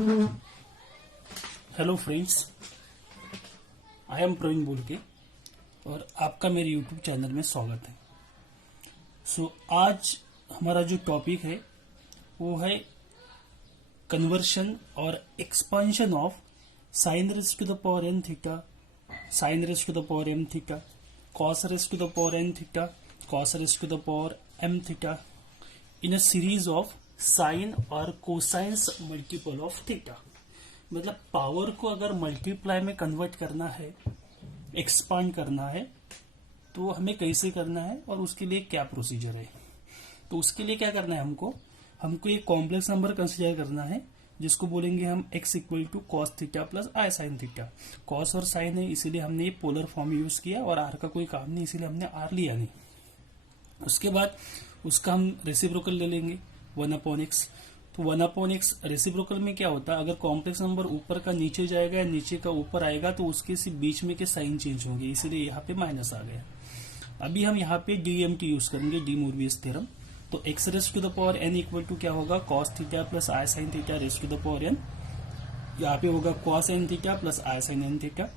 Hello friends, I am Praveen बोलके और आपका मेरे यूट्यूब चैनल में स्वागत है। आज हमारा जो टॉपिक है वो है कन्वर्शन और expansion of sine raise to the power n theta, sine raise to the power m theta, cos raise to the power n theta, cos raise to the power m theta in a series of sine और cosines multiple of theta. मतलब power को अगर multiply में convert करना है, expand करना है, तो हमें कैसे करना है और उसके लिए क्या प्रोसीजर है। तो उसके लिए क्या करना है, हमको एक कॉम्प्लेक्स नंबर कंसीडर करना है जिसको बोलेंगे हम x equal to cos theta plus i sine theta. Cos और साइन है इसीलिए हमने ये पोलर फॉर्म यूज किया और आर का कोई काम नहीं इसीलिए हमने आर लिया नहीं। उसके बाद उसका हम रेसिप्रोकल ले लेंगे 1/x। तो 1/x रेसिप्रोकल में क्या होता है, अगर कॉम्प्लेक्स नंबर ऊपर का नीचे जाएगा या नीचे का ऊपर आएगा तो उसके सिर्फ बीच में के साइन चेंज होंगे, इसीलिए यहाँ पे माइनस आ गया। अभी हम यहाँ पे DMT यूज करेंगे, डी मोरवियस थ्योरम। तो x raise to the power n equal to क्या होगा, cos theta plus i sine theta raise to the power n। यहाँ पे होगा cos n theta plus i sine n theta,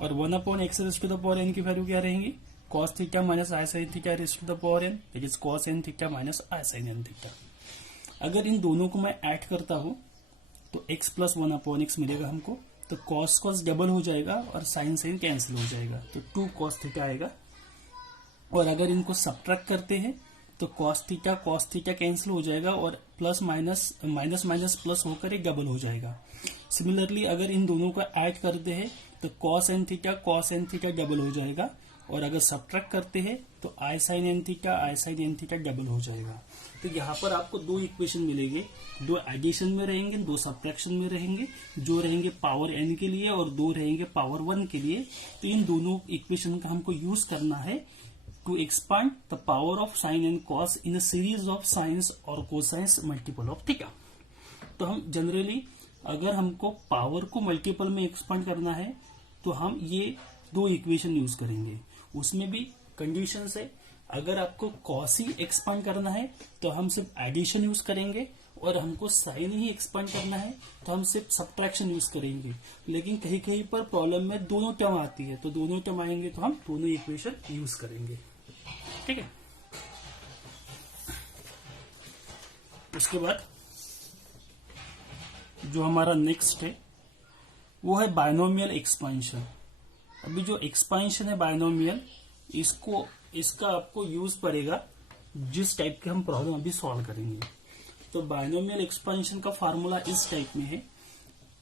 और 1/x raise to the power n की value क्या रहेंगी, cos theta minus i sine theta raise to the power n, that is cos n theta minus i sine n theta. अगर इन दोनों को मैं add करता हूं तो x प्लस 1/x मिलेगा हमको। तो कॉस कॉस डबल हो जाएगा और साइन साइन कैंसिल हो जाएगा, तो 2 कॉस थीटा आएगा। और अगर इनको सब्ट्रैक्ट करते हैं तो कॉस थीटा कैंसिल हो जाएगा और plus minus minus minus plus होकर एक डबल हो जाएगा। सिमिलरली अगर इन दोनों को ऐड करते हैं तो कॉस एन थीटा डबल हो जाएगा, और अगर सब्ट्रैक्ट करते हैं तो आई साइन एन थीटा डबल हो जाएगा। तो यहाँ पर आपको दो इक्वेशन मिलेंगे, दो एडिशन में रहेंगे, दो सब्ट्रैक्शन में रहेंगे, जो रहेंगे पावर n के लिए और दो रहेंगे पावर 1 के लिए। तो इन दोनों इक्वेशन का हमको यूज करना है to expand the power of sine and cos in a series of sines और कोसाइंस मल्टीपल ऑफ थीटा। तो हम जनरली अगर हमको पावर को मल्टीपल में एक्सपांड करना है तो हम ये दो इक्वेशन यूज करेंगे। उसमें भी कंडीशंस है, अगर आपको कॉस ही एक्सपांड करना है तो हम सिर्फ एडिशन यूज करेंगे, और हमको साइन ही एक्सपांड करना है तो हम सिर्फ सब्ट्रैक्शन यूज करेंगे। लेकिन कहीं कहीं पर प्रॉब्लम में दोनों टर्म आती है, तो दोनों टर्म आएंगे तो हम दोनों इक्वेशन यूज करेंगे। ठीक है। उसके बाद जो हमारा नेक्स्ट है वो है बायनोमियल एक्सपेंशन। अभी जो एक्सपेंशन है बायनोमियल, इसका आपको यूज पड़ेगा जिस टाइप के हम प्रॉब्लम अभी सॉल्व करेंगे। तो बायनोमियल एक्सपेंशन का फार्मूला इस टाइप में है,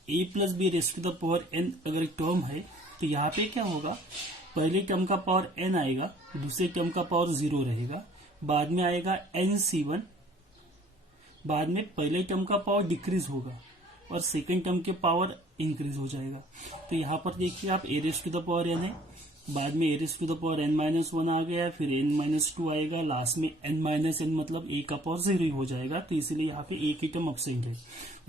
a plus b raise to the power n अगर एक टर्म है तो यहाँ पे क्या होगा, पहले टर्म का पावर n आएगा, दूसरे टर्म का पावर 0 रहेगा, बाद में आएगा nc1, बाद में पहले टर्म का पावर डिक्रीज होगा और सेकेंड टर्म के पावर इंक्रीज हो जाएगा। तो यहाँ पर देखिए आप a raise to the power n है, बाद में a raise to the power n-1 आ गया, फिर n-2 आएगा, लास्ट में n-n मतलब a का पावर 0 हो जाएगा। तो इसीलिए यहाँ पे a की टर्म एब्सेंट है।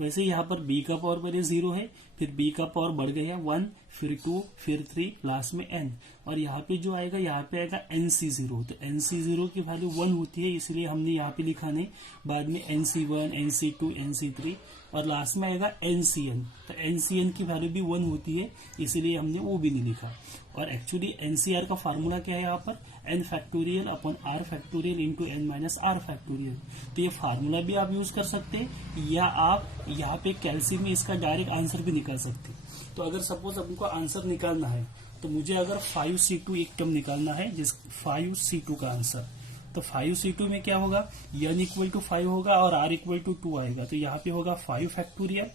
वैसे यहाँ पर b का पावर पहले 0 है, फिर b का पावर बढ़ गया 1, फिर 2, फिर 3, लास्ट में n, और यहाँ पे जो आएगा यहाँ पे आएगा nc0। तो nc0 की वैल्यू 1 होती है, इसलिए हमने यहाँ पे लिखा नहीं, बाद में nc1, nc2, nc3 और लास्ट में आएगा ncn। तो ncn की वैल्यू भी 1 होती है, इसीलिए हमने वो भी नहीं लिखा। और एक्चुअली ncr का फार्मूला क्या है यहाँ पर, n factorial upon r factorial into n minus r factorial. तो ये फार्मूला भी आप यूज कर सकते हैं, या आप यहाँ पे कैल्सियम में इसका डायरेक्ट आंसर भी निकाल सकते हैं। तो अगर सपोज हमको आंसर निकालना है तो मुझे अगर 5c2 एक टर्म निकालना है, जिस 5c2 का आंसर, तो 5c2 में क्या होगा, n इक्वल टू 5 होगा और r इक्वल टू 2 आएगा। तो यहाँ पे होगा 5 फैक्टोरियल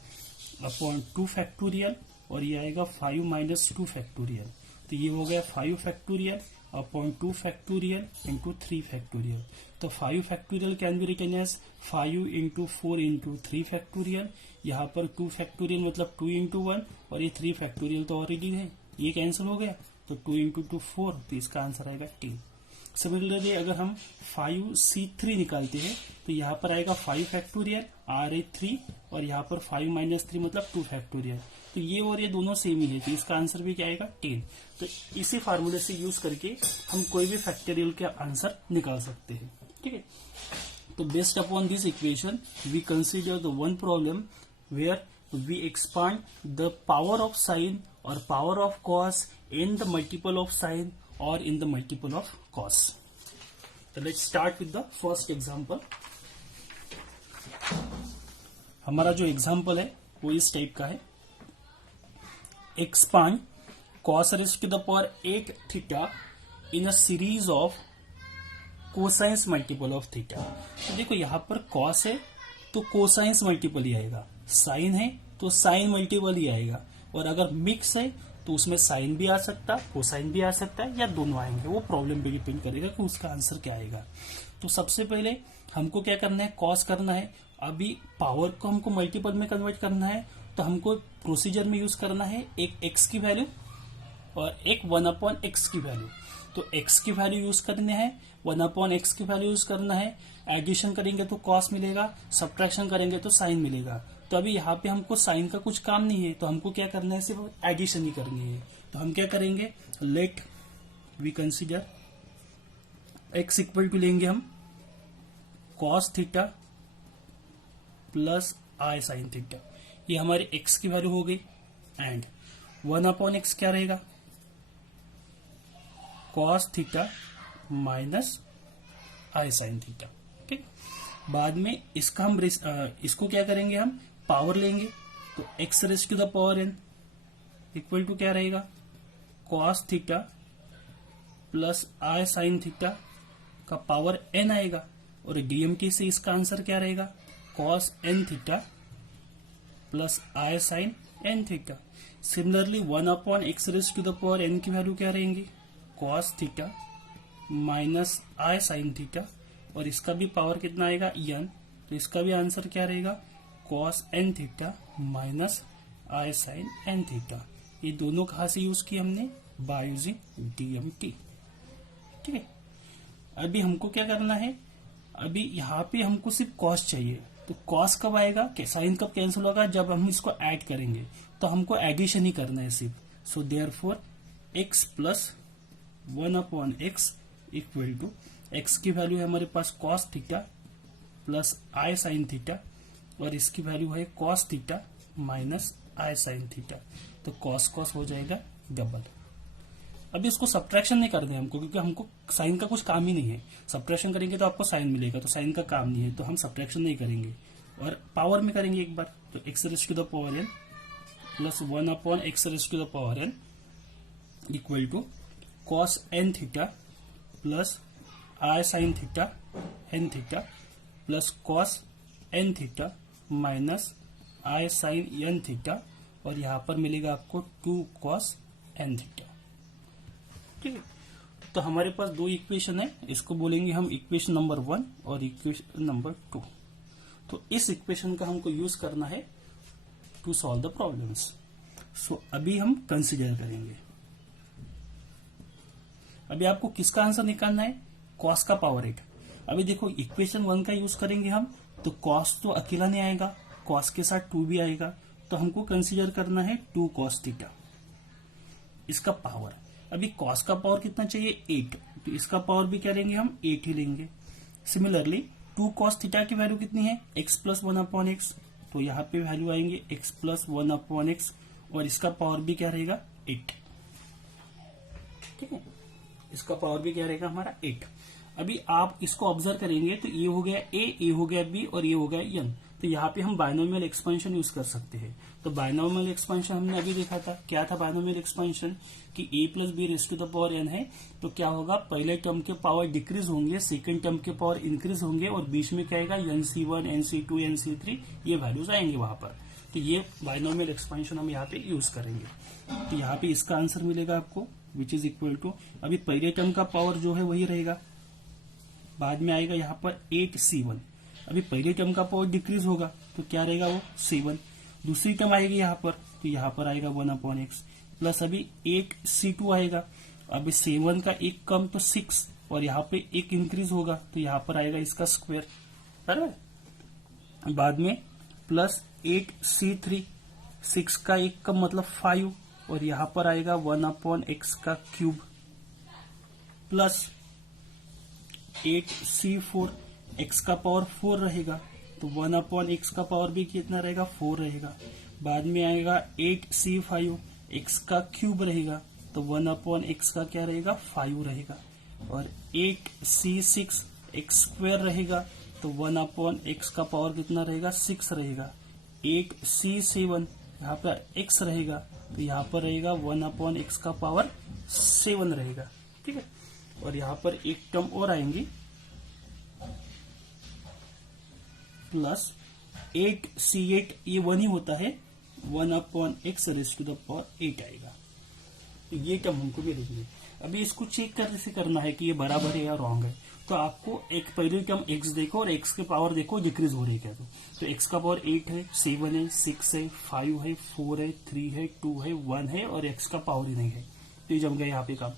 अपॉन 2 फैक्टोरियल, और ये आएगा 5 माइनस 2 फैक्टोरियल। तो ये हो गया 5 factorial upon 2 factorial into 3 factorial. तो 5 factorial can be written as 5 into 4 into 3 factorial. यहाँ पर 2 फैक्टोरियल मतलब 2 इंटू 1, और ये 3 फैक्टोरियल तो ऑलरेडी है, ये कैंसिल हो गया, तो 2 इंटू 2 4, तो इसका आंसर आएगा 10। सिमिलरली अगर हम 5c3 निकालते हैं तो यहाँ पर आएगा 5 फैक्टोरियल, r है 3, और यहाँ पर 5 माइनस 3 मतलब 2 फैक्टोरियल। तो ये और ये दोनों सेम ही है, तो इसका आंसर भी क्या आएगा 10। तो इसी फार्मूले से यूज करके हम कोई भी फैक्टोरियल का आंसर निकाल सकते हैं। ठीक है। तो based upon this equation we consider the one problem where we expand the power of sine or power of cos in the multiple of sine or in the multiple of cos. So let's start with the first example. हमारा जो example है वो इस type का है. Expand cos raised to the power 8 theta in a series of cosines multiple of theta. तो देखो यहां पर cos है तो कोसाइंस मल्टीपल ही आएगा, साइन है तो साइन मल्टीपल ही आएगा, और अगर मिक्स है तो उसमें साइन भी आ सकता है, कोसाइन भी आ सकता है, या दोनों आएंगे. वो प्रॉब्लम पे डिपेंड करेगा कि उसका आंसर क्या आएगा. तो सबसे पहले हमको क्या करना है, कॉस करना है. अभी पावर को हमको मल्टीपल में कन्वर्ट करना है, तो हमको प्रोसीजर में यूज करना है एक एक्स की वैल्यू और एक 1/x की वैल्यू. तो x की वैल्यू यूज करनी है, 1/x की वैल्यू यूज करना है. एडिशन करेंगे तो cos मिलेगा, सब्ट्रैक्शन करेंगे तो साइन मिलेगा. तो अभी यहाँ पे हमको साइन का कुछ काम नहीं है, तो हमको क्या करना है, सिर्फ एडिशन ही करनी है. तो हम क्या करेंगे, let we consider x equal to लेंगे हम cos theta plus i sine theta. ये हमारी x की वैल्यू हो गई. एंड 1/x क्या रहेगा, cos theta minus i sine theta. ठीक. बाद में इसका हम इसको क्या करेंगे, हम पावर लेंगे. तो x raise to the power n equal to क्या रहेगा, cos theta plus i sine theta का पावर n आएगा, और डीएमटी से इसका आंसर क्या रहेगा, cos n theta plus i sine n theta. Similarly 1/x raise to the power n की वैल्यू क्या रहेंगी, cos theta minus i sine theta, और इसका भी पावर कितना आएगा, n. तो इसका भी आंसर क्या रहेगा, cos n theta minus i sine n theta. ये दोनों कहाँ से यूज किए हमने, बाय यूजिंग डीएमटी. ठीक है. अभी हमको क्या करना है, अभी यहाँ पे हमको सिर्फ cos चाहिए. तो cos कब आएगा, साइन कब कैंसिल होगा, जब हम इसको ऐड करेंगे. तो हमको एडिशन ही करना है सिर्फ. So therefore x plus 1/x equal to x की वैल्यू है हमारे पास cos theta plus i sine theta, और इसकी वैल्यू है cos theta minus i sine theta. तो cos cos हो जाएगा डबल. अभी इसको सब्ट्रैक्शन नहीं करनी है हमको, क्योंकि हमको साइन का कुछ काम ही नहीं है. सब्ट्रैक्शन करेंगे तो आपको साइन मिलेगा, तो साइन का काम नहीं है, तो हम सब्ट्रैक्शन नहीं करेंगे. और पावर में करेंगे एक बार. तो x raise to the power n plus 1/x raise to the power n equal to cos n theta plus i sine theta n theta plus cos n theta minus i sine n theta, और यहां पर मिलेगा आपको 2 cos n theta. ठीक है. तो हमारे पास दो इक्वेशन है, इसको बोलेंगे हम इक्वेशन नंबर 1 और इक्वेशन नंबर 2. तो इस इक्वेशन का हमको यूज करना है टू सॉल्व द प्रॉब्लम्स. सो अभी हम कंसीडर करेंगे. अभी आपको किसका आंसर निकालना है, cos का पावर 8. अभी देखो इक्वेशन 1 का यूज करेंगे हम, तो cos तो अकेला नहीं आएगा, cos के साथ 2 भी आएगा. तो हमको कंसीडर करना है 2 cos थीटा, इसका पावर. अभी cos का पावर कितना चाहिए, 8. तो इसका पावर भी क्या लेंगे हम, 8 ही लेंगे. सिमिलरली 2 cos थीटा की वैल्यू कितनी है, x प्लस 1/x. तो यहाँ पे वैल्यू आएंगे x प्लस 1/x, और इसका पावर भी क्या रहेगा, 8. ठीक है. इसका पावर भी क्या रहेगा हमारा 8. अभी आप इसको ऑब्जर्व करेंगे तो ये हो गया a, ये हो गया b, और ये हो गया n. तो यहाँ पे हम बायनोमियल एक्सपेंशन यूज कर सकते हैं. तो बायनोमियल एक्सपेंशन हमने अभी देखा था. क्या था बायनोमियल एक्सपेंशन, कि a plus b raise to the power n है. तो क्या होगा, पहले टर्म के पावर डिक्रीज होंगे, सेकंड टर्म के पावर इंक्रीज होंगे, और बीच में क्या आएगा, nc1 nc2 nc3, ये वैल्यूज आएंगे वहां पर. तो ये बायनोमियल एक्सपेंशन हम यहाँ पे यूज करेंगे. तो यहाँ पे इसका आंसर मिलेगा आपको विच इज इक्वल टू, अभी पहले टर्म का पावर जो है वही रहेगा, बाद में आएगा यहाँ पर 8c1. अभी पहले टर्म का पावर डिक्रीज होगा तो क्या रहेगा, वो c1. दूसरी टर्म आएगी यहाँ पर, तो यहाँ पर आएगा 1/x प्लस अभी 8c2 आएगा. अभी 7 का एक कम तो 6, और यहाँ पे एक इंक्रीज होगा, तो यहाँ पर आएगा इसका स्क्वायर. बराबर. बाद में प्लस 8c3, 6 का एक कम मतलब 5, और यहाँ पर आएगा 1/x का क्यूब प्लस 8c4, x का पावर 4 रहेगा, तो 1/x का पावर भी कितना रहेगा, 4 रहेगा. बाद में आएगा 8c5, x का क्यूब रहेगा तो 1/x का क्या रहेगा 5 रहेगा, और 8c6 x स्क्वायर रहेगा तो 1/x का पावर कितना रहेगा 6 रहेगा। 8c7 यहाँ पर x रहेगा तो यहाँ पर रहेगा 1/x का पावर 7 रहेगा, ठीक है। और यहाँ पर एक टर्म और आएंगी प्लस 8c8, ये 1 ही होता है, 1/x raise to the power 8 आएगा। तो ये टर्म हमको मिलेंगे। अभी इसको चेक कैसे करना है कि ये बराबर है या रॉन्ग है। तो आपको एक पहली टर्म x देखो और x के पावर देखो डिक्रीज हो रही है क्या। तो x का पावर 8 है, 7 है, 6 है, 5 है, 4 है, 3 है, 2 है, 1 है और x का पावर ही नहीं है, तो ये जम गया यहाँ पे काम।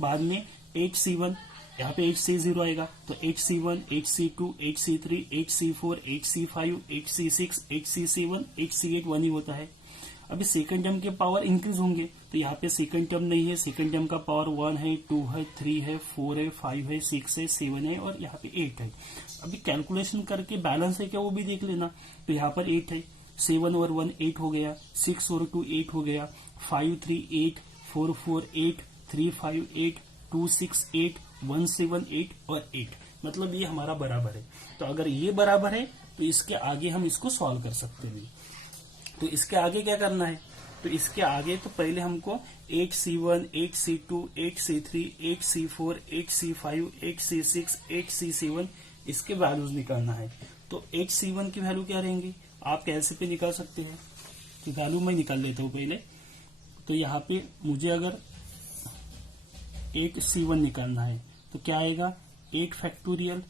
बाद में 8c1, यहाँ पे 8c0 आएगा तो 8c1, 8c2, 8c3, 8c4, 8c5, 8c6, 8c7, 8c8 1 ही होता है। अभी सेकंड टर्म के पावर इंक्रीज होंगे तो यहाँ पे सेकंड टर्म नहीं है, सेकंड टर्म का पावर 1 है, 2 है, 3 है, 4 है, 5 है, 6 है, 7 है और यहाँ पे 8 है। अभी कैलकुलेशन करके बैलेंस है क्या वो भी देख लेना। तो यहाँ पर 8 है, 7 और 1 8 हो गया, 6 और 2 8 हो गया, 5 3 8, 4 4 8, 3 5 8, 2 6 8, 1 7 8 और 8, मतलब ये हमारा बराबर है। तो अगर ये बराबर है तो इसके आगे हम इसको सॉल्व कर सकते हैं। तो इसके आगे क्या करना है, तो इसके आगे तो पहले हमको 8c1, 8c2, 8c3, 8c4, 8c5, 8c6, 8c7 इसके वैल्यूज निकालना है। तो 8c1 की वैल्यू क्या रहेंगी, आप कैसे पे निकाल सकते हैं, तो वैल्यू मैं निकाल लेता हूं पहले। तो यहाँ पे मुझे अगर 8c1 निकालना है तो क्या आएगा 8 फैक्टोरियल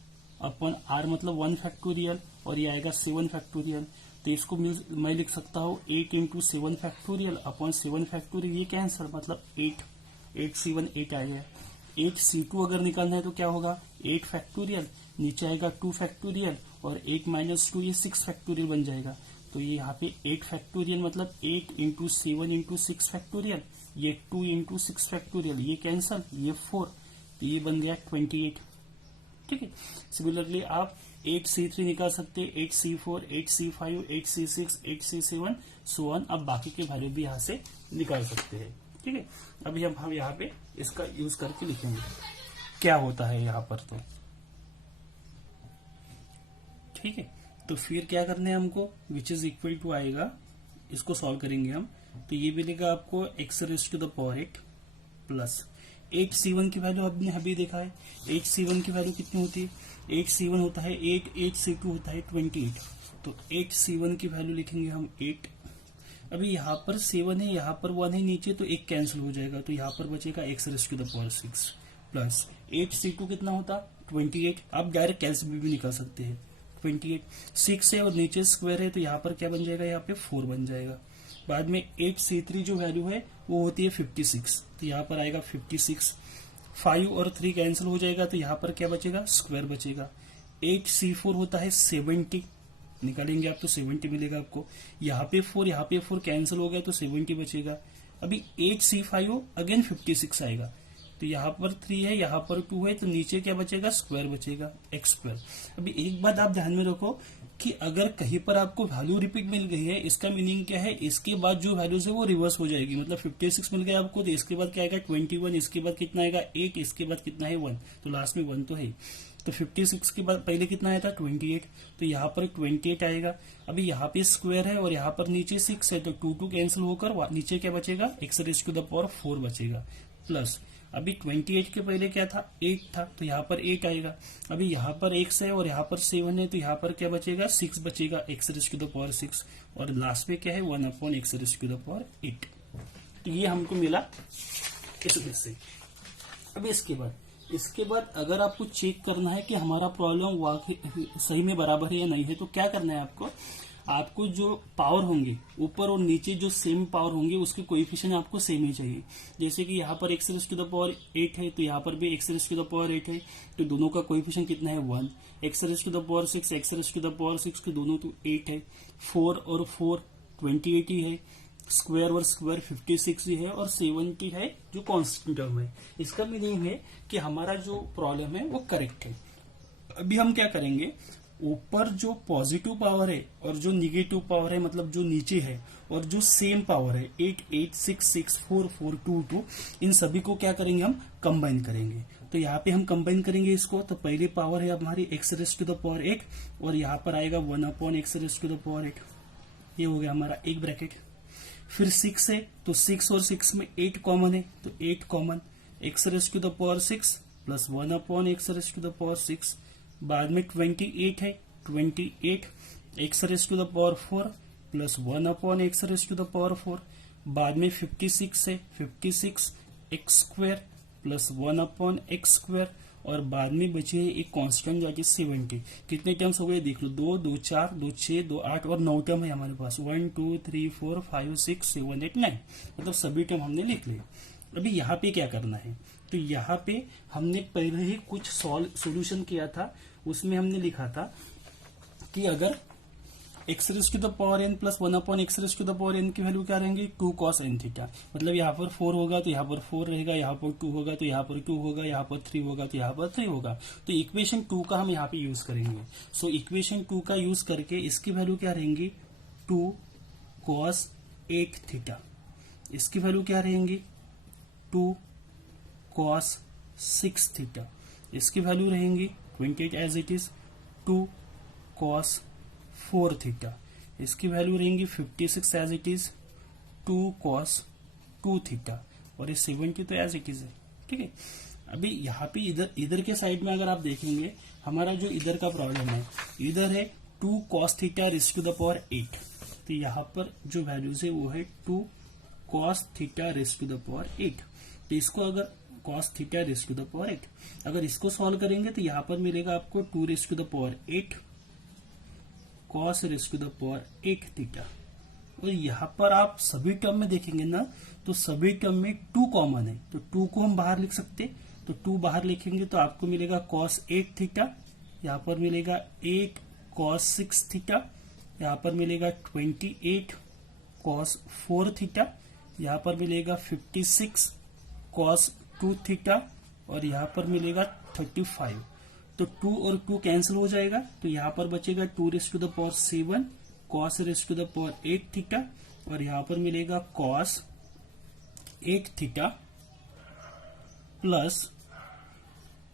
अपॉन r मतलब 1 फैक्टोरियल और ये आएगा 7 फैक्टोरियल। तो इसको मैं लिख सकता हूँ 8 इंटू 7 फैक्टोरियल अपॉन 7 फैक्टोरियल, ये कैंसर मतलब 8c1 8 आ गया। 8c2 अगर निकालना है तो क्या होगा 8 फैक्टोरियल, नीचे आएगा 2 फैक्टोरियल और 8 माइनस 2 ये 6 फैक्टोरियल बन जाएगा। तो ये यहाँ पे 8 फैक्टोरियल मतलब 8 इंटू 7 इंटू 6 फैक्टोरियल, ये 2 इंटू 6 फैक्टोरियल, ये कैंसल, ये 4, तो ये बन गया 28, ठीक है। सिमिलरली आप 8c3 निकाल सकते हैं, 8c4, 8c5, 8c6, 8c7 so on. अब बाकी के वैल्यू भी यहाँ से निकाल सकते हैं, ठीक है। अभी हम यहाँ पे इसका यूज करके लिखेंगे क्या होता है यहाँ पर, तो ठीक है। तो फिर क्या करना है हमको, विच इज इक्वल टू आएगा, इसको सॉल्व करेंगे हम। तो ये मिलेगा आपको x raise to the power 8 plus 8c1 की वैल्यू आपने अभी देखा है, 8c1 की वैल्यू कितनी होती है, 8c1 होता है 8, 8c2 होता है 28। तो 8c1 की वैल्यू लिखेंगे हम 8। अभी यहाँ पर 7 है, यहाँ पर 1 है नीचे, तो एक कैंसिल हो जाएगा, तो यहाँ पर बचेगा x raise to the power 6 plus 8c2 कितना होता 28। आप डायरेक्ट कैंसिल भी निकाल सकते हैं, 28 6 है और नीचे स्क्वायर है तो यहाँ पर क्या बन जाएगा, यहाँ पे 4 बन जाएगा। बाद में 8c3 जो वैल्यू है वो होती है 56, तो यहाँ पर आएगा 56। 5 और 3 कैंसिल हो जाएगा तो यहाँ पर क्या बचेगा, स्क्वायर बचेगा। 8c4 होता है 70, निकालेंगे आप तो 70 मिलेगा आपको। यहाँ पे 4 कैंसिल हो गया तो 70 बचेगा। अभी 8c5 अगेन 56 आएगा, तो यहाँ पर 3 है, यहाँ पर 2 है, तो नीचे क्या बचेगा, स्क्वायर बचेगा, x स्क्वायर। अभी एक बात आप ध्यान में रखो कि अगर कहीं पर आपको वैल्यू रिपीट मिल गई है, इसका मीनिंग क्या है, इसके बाद जो वैल्यूज है वो रिवर्स हो जाएगी। मतलब 56 मिल गया आपको तो इसके बाद क्या आएगा 21, इसके बाद कितना आएगा 8, इसके बाद कितना है 1, तो लास्ट में 1 तो है। तो 56 के बाद पहले कितना आया था 28, तो यहाँ पर 28 आएगा। अभी यहाँ पे स्क्वायर है और यहाँ पर नीचे 6 है, तो 2 कैंसिल होकर नीचे क्या बचेगा, x raise to the power 4 बचेगा प्लस। अभी 28 के पहले क्या था 8 था, तो यहाँ पर 8 आएगा। अभी यहाँ पर x है और यहाँ पर 7 है, तो यहाँ पर क्या बचेगा 6 बचेगा, x raise to the power 6 और लास्ट में क्या है 1/x raise to the power 8। तो ये हमको मिला इसमें से। अभी इसके बाद अगर आपको चेक करना है कि हमारा प्रॉब्लम वाकई सही में बराबर है या नहीं है, तो क्या करना है आपको जो पावर होंगे ऊपर और नीचे जो सेम पावर होंगे उसके कोएफिशिएंट आपको सेम ही चाहिए। जैसे कि यहाँ पर x raise to the power 8 है तो यहाँ पर भी x raise to the power 8 है, तो दोनों का कोएफिशिएंट कितना है 1। x raise to the power 6, x raise to the power 6 के दोनों तो 8 है। 4 और 4 28 ही है, स्क्वायर और स्क्वायर 56 ही है और 70 है जो कांस्टेंट टर्म है। इसका मीनिंग है कि हमारा जो प्रॉब्लम है वो करेक्ट है। अभी हम क्या करेंगे, ऊपर जो पॉजिटिव पावर है और जो निगेटिव पावर है, मतलब जो नीचे है, और जो सेम पावर है 8 8 6 6 4 4 2 2, इन सभी को क्या करेंगे हम कंबाइन करेंगे। तो यहाँ पे हम कंबाइन करेंगे इसको। तो पहली पावर है हमारी x raise to the power 8 और यहाँ पर आएगा 1/x raise to the power 8। ये हो गया हमारा एक ब्रैकेट। फिर 6 है तो 6 और 6 में 8 कॉमन है, तो 8 common x raise to the power 6 plus 1/x raise to the power 6। बाद में 28 है, 28 x raise to the power 4 plus 1/x raise to the power 4। बाद में 56 है, 56 x square plus 1/x square, और बाद में बचे एक कांस्टेंट जो है 70। कितने टर्म्स हो गए देख लो, 2 2 4 2 6 2 8 और 9 टर्म है हमारे पास, 1 2 3 4 5 6 7 8 9, मतलब सभी टर्म हमने लिख लिए। अभी यहाँ पे क्या करना है, तो यहाँ पे हमने पहले ही कुछ सॉल्यूशन किया था, उसमें हमने लिखा था कि अगर x raise to the power n plus 1/x raise to the power n की वैल्यू क्या रहेंगी 2 cos n थीटा। मतलब यहाँ पर 4 होगा तो यहाँ पर 4 रहेगा, यहाँ पर 2 होगा तो यहाँ पर 2 होगा, यहाँ पर 3 होगा तो यहाँ पर 3 होगा। तो इक्वेशन 2 का हम यहाँ पे यूज करेंगे। सो इक्वेशन 2 का यूज करके इसकी वैल्यू क्या रहेंगी 2 cos 8 थीटा। इसकी वैल्यू क्या रहेंगी 2 cos 6 थीटा। इसकी वैल्यू रहेंगी 28 as it is 2 cos 4 theta. इसकी वैल्यू रहेंगी 56 as it is 2 cos 2 theta, और ये 70 तो एज इट इज है। ठीक है, अभी यहाँ पे इधर के साइड में अगर आप देखेंगे, हमारा जो इधर का प्रॉब्लम है, इधर है 2 cos theta raise to the power 8। तो यहाँ पर जो वैल्यूज है वो है 2 cos theta raise to the power 8। तो इसको अगर cos theta raise to the power 8, अगर इसको सॉल्व करेंगे तो यहाँ पर मिलेगा आपको 2 raise to the power 8 cos raise to the power 8 theta. और यहाँ पर आप सभी टर्म में देखेंगे ना, तो सभी टर्म में 2 कॉमन है, तो 2 को हम बाहर लिख सकते। तो 2 बाहर लिखेंगे तो आपको मिलेगा cos 8 थीटा, यहाँ पर मिलेगा 8 cos 6 थीटा, यहाँ पर मिलेगा 28 cos 4 थीटा, यहाँ पर मिलेगा 56 cos 2 थीटा, और यहाँ पर मिलेगा 35। तो 2 और 2 कैंसिल हो जाएगा, तो यहाँ पर बचेगा 2 raise to the power 7 cos raise to the power 8 theta, और यहाँ पर मिलेगा cos 8 theta plus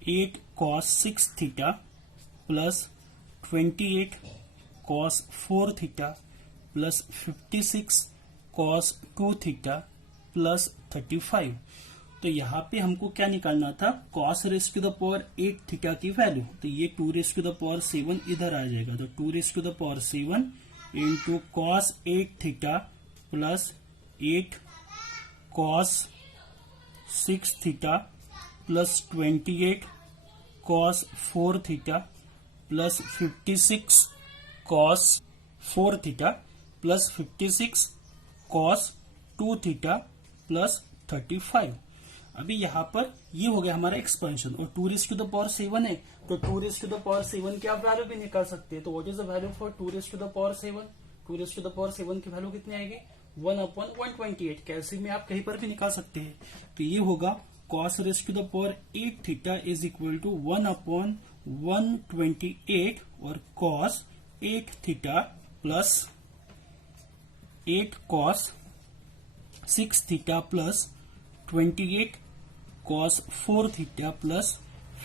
8 cos 6 theta plus 28 cos 4 theta plus 56 cos 2 theta plus 35। तो यहाँ पे हमको क्या निकालना था cos raise to the power 8 theta की वैल्यू। तो ये 2 रेज़ टू द पावर 7 इधर आ जाएगा, तो 2 raise to the power 7 into cos 8 theta plus 8 cos 6 theta plus 28 cos 4 theta plus 56 cos 4 theta plus 56 cos 2 theta plus 35। अभी यहाँ पर ये हो गया हमारा एक्सपेंशन, और 2 रेज़ टू द पावर 7 है, तो 2 रेज़ टू द पावर 7 की आप वैल्यू भी निकाल सकते हैं। तो what is the value for 2 raise to the power 7? 2 raise to the power 7 की वैल्यू कितनी आएगी 1/128। कैसे में आप कहीं पर भी निकाल सकते हैं। तो ये होगा cos raise to the power 8 theta is equal to 1/128 और cos 8 theta plus 8 cos 6 theta plus 28 cos 4 theta plus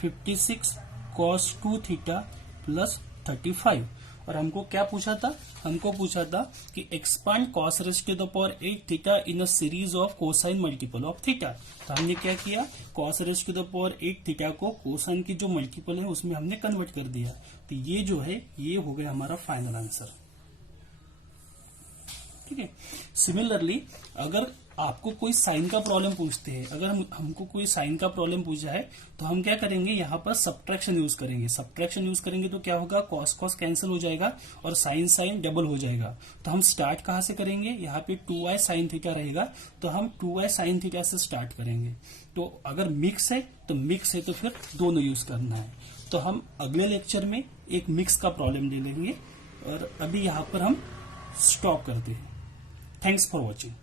56 cos 2 theta plus 35। और हमको क्या पूछा था, हमको पूछा था कि expand cos raise to the power 8 theta in a series of cosine multiple of theta. तो हमने क्या किया, cos raise to the power 8 theta को कोसाइन की जो मल्टीपल है उसमें हमने कन्वर्ट कर दिया। तो ये जो है ये हो गया हमारा फाइनल आंसर। ठीक है, सिमिलरली अगर आपको कोई साइन का प्रॉब्लम पूछते हैं, अगर हमको कोई साइन का प्रॉब्लम पूछा है तो हम क्या करेंगे, यहाँ पर सब्ट्रैक्शन यूज करेंगे। सब्ट्रैक्शन यूज करेंगे तो क्या होगा, कॉस कॉस कैंसिल हो जाएगा और साइन साइन डबल हो जाएगा। तो हम स्टार्ट कहाँ से करेंगे, यहाँ पे 2y साइन थीटा रहेगा, तो हम 2y साइन थीटा से स्टार्ट करेंगे। तो अगर मिक्स है तो मिक्स है, तो फिर दोनों यूज करना है। तो हम अगले लेक्चर में एक मिक्स का प्रॉब्लम ले लेंगे, और अभी यहाँ पर हम स्टॉप करते हैं। Thanks for watching.